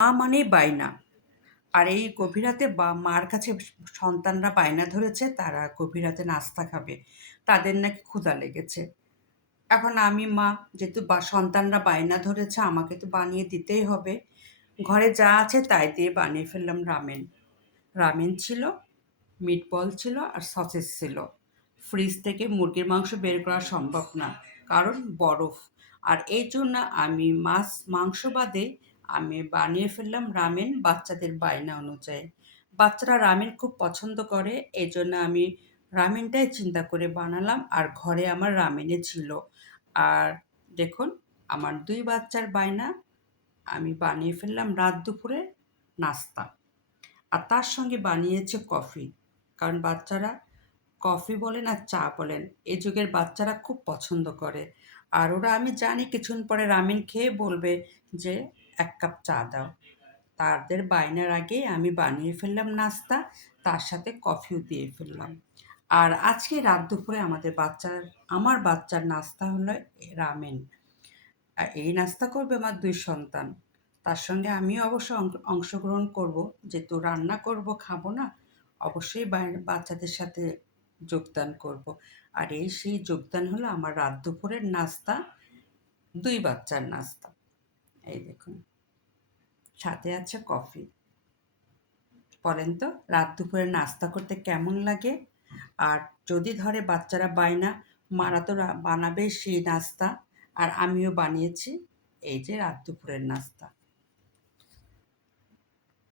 মা মানেই বায়না। আর এই গভীর রাতে মার কাছে সন্তানরা বায়না ধরেছে তারা গভীর রাতে নাস্তা খাবে। তাদের নাকি ক্ষুধা লেগেছে। এখন আমি মা, যেহেতু সন্তানরা বায়না ধরেছে আমাকে তো বানিয়ে দিতেই হবে। ঘরে যা আছে তাই দিয়ে বানিয়ে ফেললাম রামেন। রামেন ছিল, মিটবল ছিল আর সসেজ ছিল। ফ্রিজ থেকে মুরগির মাংস বের করা সম্ভব না, কারণ বরফ। আর এই জন্য আমি মাছ মাংস বাদে আমি বানিয়ে ফেললাম রামেন বাচ্চাদের বায়না অনুযায়ী। বাচ্চারা রামেন খুব পছন্দ করে, এই জন্য আমি রামেনটাই চিন্তা করে বানালাম। আর ঘরে আমার রামেনে ছিল। আর দেখুন, আমার ২ বাচ্চার বায়না, আমি বানিয়ে ফেললাম রাত দুপুরে নাস্তা। আর তার সঙ্গে বানিয়েছে কফি। কারণ বাচ্চারা কফি বলেন আর চা বলেন, এই যুগের বাচ্চারা খুব পছন্দ করে। আর ওরা, আমি জানি কিছুক্ষণ পরে রামেন খেয়ে বলবে যে ১ কাপ চা দাও। তাদের বায়নার আগেই আমি বানিয়ে ফেললাম নাস্তা, তার সাথে কফিও দিয়ে ফেললাম। আর আজকে রাত দুপুরে আমার বাচ্চার নাস্তা হলো রামেন। আর এই নাস্তা করবে আমার ২ সন্তান। তার সঙ্গে আমিও অবশ্য অংশগ্রহণ করব। যেহেতু রান্না করব, খাবো না। অবশ্যই বাচ্চাদের সাথে যোগদান করব। আর সেই যোগদান হলো আমার রাত দুপুরের নাস্তা, ২ বাচ্চার নাস্তা। এই দেখুন, সাথে আছে কফি। বলেন তো রাত দুপুরে নাস্তা করতে কেমন লাগে? আর যদি ধরে বাচ্চারা বায়না, মারা তো বানাবে সেই নাস্তা। আর আমিও বানিয়েছি এই যে রাত দুপুরের নাস্তা।